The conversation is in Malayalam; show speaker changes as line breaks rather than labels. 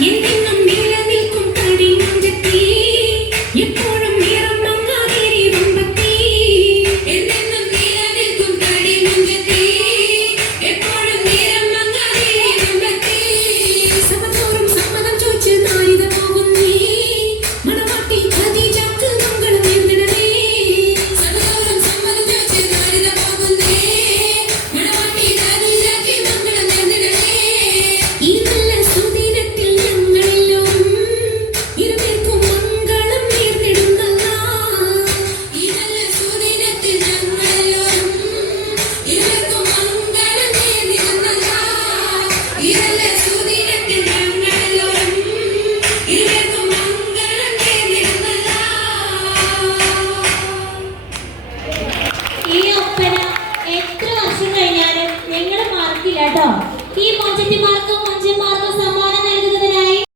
You.
വിൽപ്പന എത്ര വർഷം കഴിഞ്ഞാലും ഞങ്ങളുടെ മാർക്കില്ല കേട്ടോ ഈ മോഞ്ചത്തിമാർക്കും മൊഞ്ചന്മാർക്കും സമ